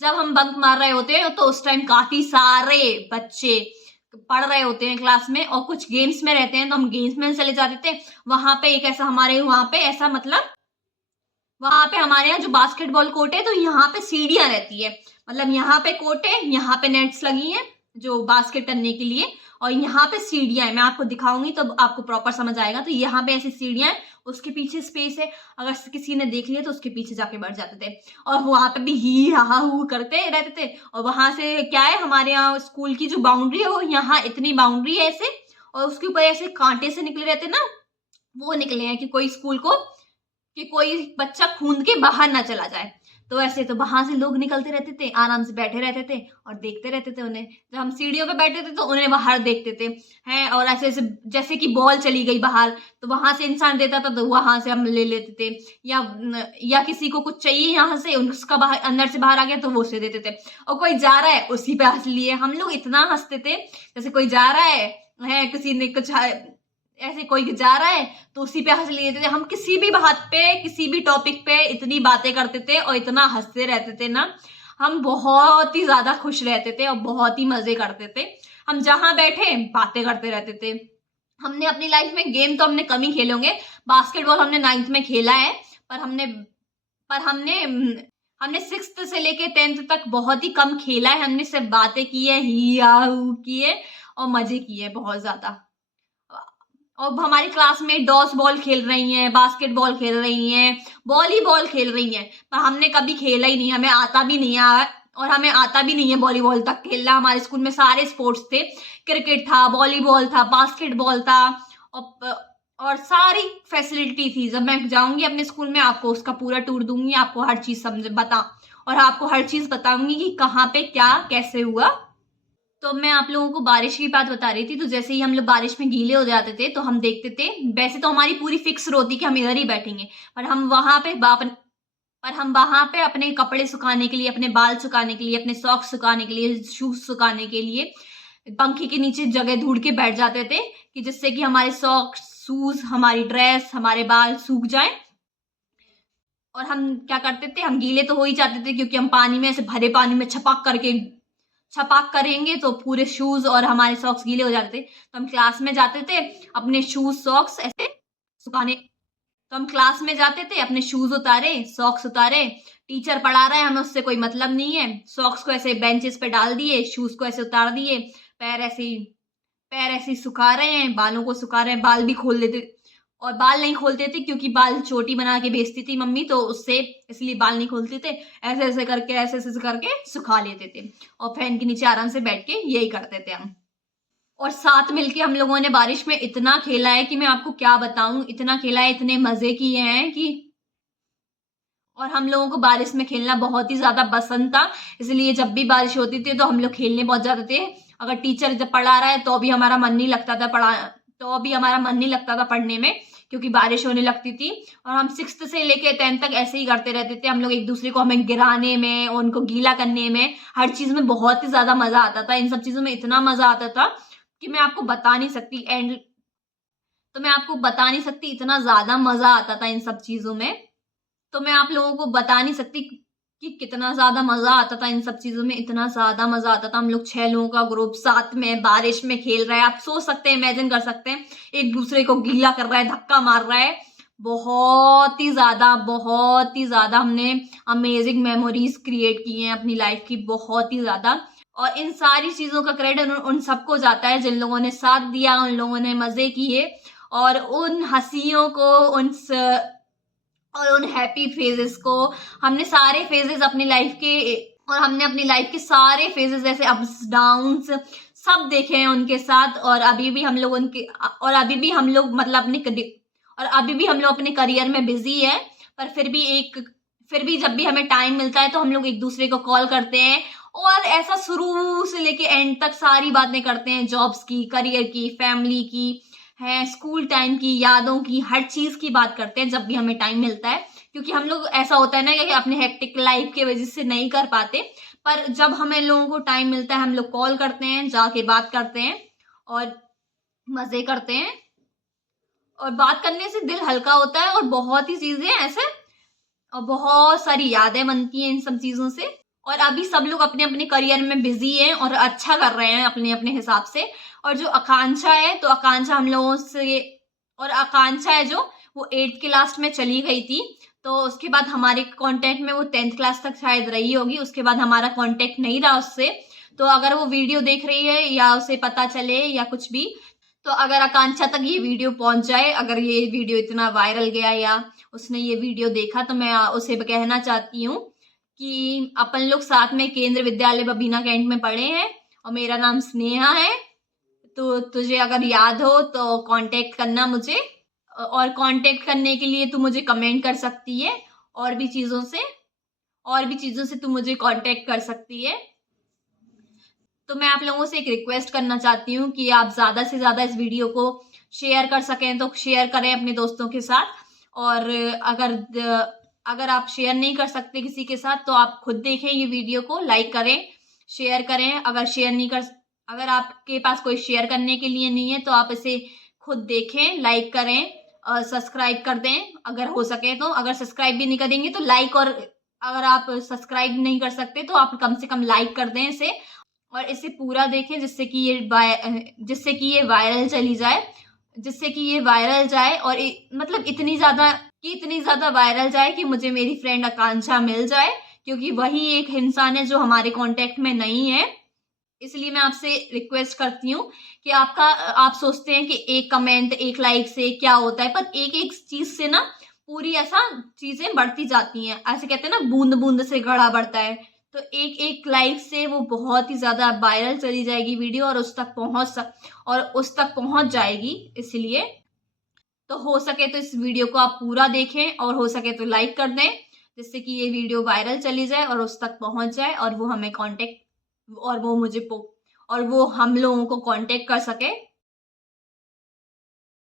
जब हम बंक मार रहे होते हैं तो उस टाइम काफी सारे बच्चे पढ़ रहे होते हैं क्लास में और कुछ गेम्स में रहते हैं, तो हम गेम्स में चले जाते थे। वहां पे एक ऐसा हमारे वहां पे ऐसा मतलब वहां पे हमारे यहाँ जो बास्केटबॉल कोर्ट है, तो यहाँ पे सीढ़ियां रहती है। मतलब यहाँ पे कोर्ट है, यहाँ पे नेट्स लगी हैं जो बास्केट करने के लिए, और यहाँ पे सीढ़ियां है। मैं आपको दिखाऊंगी तो आपको प्रॉपर समझ आएगा। तो यहाँ पे ऐसी सीढ़ियां हैं, उसके पीछे स्पेस है, अगर किसी ने देख लिया तो उसके पीछे जाके बैठ जाते थे और वहां पे भी ही हा हू करते रहते थे। और वहां से क्या है, हमारे यहाँ स्कूल की जो बाउंड्री है वो यहाँ इतनी बाउंड्री है ऐसे, और उसके ऊपर ऐसे कांटे से निकले रहते ना, वो निकले हैं कि कोई स्कूल को, कि कोई बच्चा खून के बाहर ना चला जाए। तो ऐसे तो वहां से लोग निकलते रहते थे, आराम से बैठे रहते थे और देखते रहते थे उन्हें। जब हम सीढ़ियों पे बैठे थे तो उन्हें बाहर देखते थे हैं, और ऐसे ऐसे जैसे कि बॉल चली गई बाहर तो वहां से इंसान देता था तो वहां से हम ले लेते थे, या किसी को कुछ चाहिए यहाँ से, उसका बाहर अंदर से बाहर आ गया तो वो उसे देते थे। और कोई जा रहा है उसी पे हंस लिए हम लोग, इतना हंसते थे। जैसे कोई जा रहा है किसी ने कुछ ऐसे कोई जा रहा है तो उसी पे हंस लेते थे हम। किसी भी बात पे, किसी भी टॉपिक पे इतनी बातें करते थे और इतना हंसते रहते थे ना, हम बहुत ही ज्यादा खुश रहते थे और बहुत ही मजे करते थे। हम जहां बैठे बातें करते रहते थे। हमने अपनी लाइफ में गेम तो हमने कम ही खेले होंगे। बास्केटबॉल हमने 9th में खेला है, पर हमने 6th से लेके 10th तक बहुत ही कम खेला है। हमने सिर्फ बातें की है, ही आहू किए और मजे किए बहुत ज्यादा। और हमारी क्लास में डॉस बॉल खेल रही हैं, बास्केटबॉल खेल रही हैं, वॉलीबॉल खेल रही हैं, पर हमने कभी खेला ही नहीं, हमें आता भी नहीं है। और हमें आता भी नहीं है वॉलीबॉल तक खेलना। हमारे स्कूल में सारे स्पोर्ट्स थे, क्रिकेट था, वॉलीबॉल था, बास्केटबॉल था, और सारी फैसिलिटी थी। जब मैं जाऊंगी अपने स्कूल में आपको उसका पूरा टूर दूंगी, आपको हर चीज और आपको हर चीज बताऊंगी कि कहाँ पे क्या कैसे हुआ। तो मैं आप लोगों को बारिश की बात बता रही थी। तो जैसे ही हम लोग बारिश में गीले हो जाते थे तो हम देखते थे, वैसे तो हमारी पूरी फिक्स होती कि हम इधर ही बैठेंगे, पर हम वहां पे अपने कपड़े सुखाने के लिए, अपने बाल सुखाने के लिए, अपने सॉक्स सुखाने के लिए, शूज सुखाने के लिए पंखे के नीचे जगह ढूंढ के बैठ जाते थे, कि जिससे कि हमारे सॉक्स, शूज, हमारी ड्रेस, हमारे बाल सूख जाए। और हम क्या करते थे, हम गीले तो हो ही जाते थे क्योंकि हम पानी में, ऐसे भरे पानी में छपाक करेंगे तो पूरे शूज और हमारे सॉक्स गीले हो जाते थे। तो हम क्लास में जाते थे अपने शूज सॉक्स ऐसे सुखाने। तो हम क्लास में जाते थे, अपने शूज उतारे, सॉक्स उतारे, टीचर पढ़ा रहा है, हमें उससे कोई मतलब नहीं है, सॉक्स को ऐसे बेंचेस पे डाल दिए, शूज को ऐसे उतार दिए, पैर ऐसे सुखा रहे हैं, बालों को सुखा रहे हैं, बाल भी खोल देते। और बाल नहीं खोलते थे क्योंकि बाल चोटी बना के भेजती थी मम्मी, तो उससे इसलिए बाल नहीं खोलते थे। ऐसे ऐसे करके सुखा लेते थे और फैन के नीचे आराम से बैठ के यही करते थे हम। और साथ मिलके हम लोगों ने बारिश में इतना खेला है कि मैं आपको क्या बताऊं, इतना खेला है, इतने मजे किए हैं कि। और हम लोगों को बारिश में खेलना बहुत ही ज्यादा पसंद था, इसलिए जब भी बारिश होती थी तो हम लोग खेलने पहुंच जाते थे। अगर टीचर जब पढ़ा रहा है तो भी हमारा मन नहीं लगता था पढ़ने में, क्योंकि बारिश होने लगती थी। और हम 6th से लेके 10th तक ऐसे ही करते रहते थे हम लोग, एक दूसरे को हमें गिराने में, उनको गीला करने में, हर चीज में बहुत ही ज्यादा मजा आता था। इन सब चीजों में इतना मजा आता था कि मैं आपको बता नहीं सकती। इतना ज्यादा मजा आता था इन सब चीजों में, तो मैं आप लोगों को बता नहीं सकती कि कितना ज्यादा मजा आता था इन सब चीजों में। इतना ज्यादा मजा आता था। हम लोग 6 लोगों का ग्रुप साथ में बारिश में खेल रहा है, आप सोच सकते हैं, इमेजिन कर सकते हैं, एक दूसरे को गीला कर रहा है, धक्का मार रहा है। बहुत ही ज्यादा हमने अमेजिंग मेमोरीज क्रिएट की हैं अपनी लाइफ की, बहुत ही ज्यादा। और इन सारी चीजों का क्रेडिट उन सबको जाता है जिन लोगों ने साथ दिया, उन लोगों ने मजे किए, और उन हंसियों को, उन हैप्पी फेजेस को, हमने सारे फेजेस अपनी लाइफ के, और हमने अपनी लाइफ के सारे फेजेस जैसे अप्स डाउन्स सब देखे हैं उनके साथ। और अभी भी हम लोग अपने करियर में बिजी है, पर फिर भी जब भी हमें टाइम मिलता है तो हम लोग एक दूसरे को कॉल करते हैं और ऐसा शुरू से लेके एंड तक सारी बातें करते हैं, जॉब्स की, करियर की, फैमिली की, है स्कूल टाइम की, यादों की, हर चीज की बात करते हैं जब भी हमें टाइम मिलता है। क्योंकि हम लोग, ऐसा होता है ना कि अपने हेक्टिक लाइफ की वजह से नहीं कर पाते, पर जब हमें लोगों को टाइम मिलता है हम लोग कॉल करते हैं, जाके बात करते हैं और मजे करते हैं। और बात करने से दिल हल्का होता है और बहुत ही चीजें ऐसे, और बहुत सारी यादें बनती हैं इन सब चीजों से। और अभी सब लोग अपने अपने करियर में बिजी हैं और अच्छा कर रहे हैं अपने अपने हिसाब से। और जो आकांक्षा है, तो आकांक्षा हम लोगों से, और आकांक्षा है जो, वो 8th क्लास में चली गई थी। तो उसके बाद हमारे कांटेक्ट में वो 10th क्लास तक शायद रही होगी, उसके बाद हमारा कांटेक्ट नहीं रहा उससे। तो अगर वो वीडियो देख रही है या उसे पता चले या कुछ भी, तो अगर आकांक्षा तक ये वीडियो पहुंच जाए, अगर ये वीडियो इतना वायरल गया या उसने ये वीडियो देखा, तो मैं उसे कहना चाहती हूँ कि अपन लोग साथ में केंद्र विद्यालय बबीना कैंट में पढ़े हैं और मेरा नाम स्नेहा है। तो तुझे अगर याद हो तो कांटेक्ट करना मुझे, और कांटेक्ट करने के लिए तू मुझे कमेंट कर सकती है, और भी चीज़ों से, तू मुझे कांटेक्ट कर सकती है। तो मैं आप लोगों से एक रिक्वेस्ट करना चाहती हूँ कि आप ज़्यादा से ज़्यादा इस वीडियो को शेयर कर सकें तो शेयर करें अपने दोस्तों के साथ। और अगर आप शेयर नहीं कर सकते किसी के साथ, तो आप खुद देखें ये वीडियो को, लाइक करें, शेयर करें। अगर आपके पास कोई शेयर करने के लिए नहीं है, तो आप इसे खुद देखें, लाइक करें और सब्सक्राइब कर दें अगर हो सके तो। अगर सब्सक्राइब भी नहीं करेंगे तो लाइक, और अगर आप सब्सक्राइब नहीं कर सकते तो आप कम से कम लाइक कर दें इसे, और इसे पूरा देखें, जिससे कि ये वायरल चली जाए, और मतलब इतनी ज्यादा वायरल जाए कि मुझे मेरी फ्रेंड आकांक्षा मिल जाए, क्योंकि वही एक इंसान है जो हमारे कांटेक्ट में नहीं है। इसलिए मैं आपसे रिक्वेस्ट करती हूँ कि आप सोचते हैं कि एक कमेंट, एक लाइक से क्या होता है, पर एक एक चीज से ना पूरी ऐसा चीजें बढ़ती जाती हैं। ऐसे कहते हैं ना, बूंद बूंद से घड़ा बढ़ता है। तो एक एक लाइक से वो बहुत ही ज्यादा वायरल चली जाएगी वीडियो, और उस तक पहुंच जाएगी। इसलिए तो हो सके तो इस वीडियो को आप पूरा देखें, और हो सके तो लाइक कर दें, जिससे कि ये वीडियो वायरल चली जाए और उस तक पहुंच जाए, और वो हमें कांटेक्ट, और वो हम लोगों को कांटेक्ट कर सके।